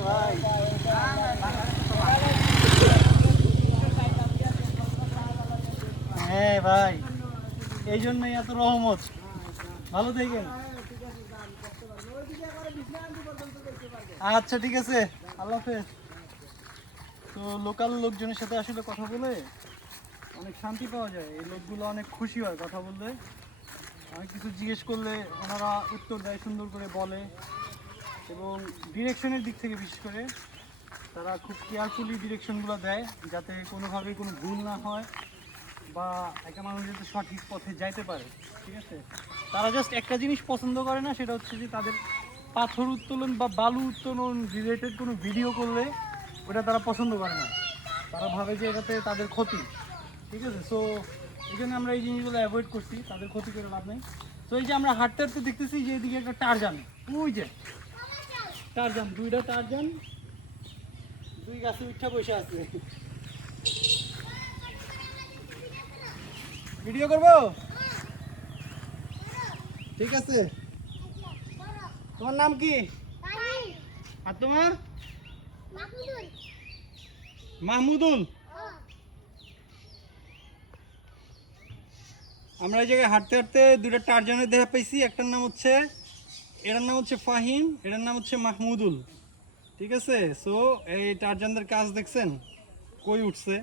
ভাই হ্যাঁ ভাই, এই জন্যই এত রহমত। ভালো থাকেন। আচ্ছা ঠিক আছে। আল্লাহ হাফেজ। তো লোকাল লোকজনের সাথে আসলে কথা বলে অনেক শান্তি পাওয়া যায়। এই লোকগুলো অনেক খুশি হয় কথা বললে অনেক কিছু জিজ্ঞেস করলে ওনারা উত্তর দেয়, সুন্দর করে বলে। এবং ডিরেকশনের দিক থেকে বিশেষ করে তারা খুব কেয়ারফুলি ডিরেকশনগুলো দেয়, যাতে কোনোভাবে কোনো ভুল না হয় বা একটা মানুষ যাতে সঠিক পথে যাইতে পারে, ঠিক আছে? তারা জাস্ট একটা জিনিস পছন্দ করে না, সেটা হচ্ছে যে তাদের পাথর উত্তোলন বা বালু উত্তোলন রিলেটেড কোনো ভিডিও করলে ওটা তারা পছন্দ করে না। তারা ভাবে যে এটাতে তাদের ক্ষতি। ঠিক আছে? সো এই জন্য আমরা এই জিনিসগুলো অ্যাভয়েড করছি তাদের ক্ষতি করে লাভ নেই। তো এই যে আমরা হাঁটতে হাঁটতে দেখতেছি যে এদিকে একটা টারজান ওই যে টারজান দুইটা টারজান দুই গাছে উঠা বসে আছে। ভিডিও করব? ঠিক আছে। তোমার নাম কি? আর তোমার? মাহমুদুল। আমরা এই জায়গায় হাঁটতে হাঁটতে দুটো টারজনের দেখা পাইছি। একটার নাম হচ্ছে, এটার নাম হচ্ছে ফাহিম, এটার নাম হচ্ছে মাহমুদুল। ঠিক আছে? সো এই টারজানদের কাজ দেখছেন? কই উঠছে?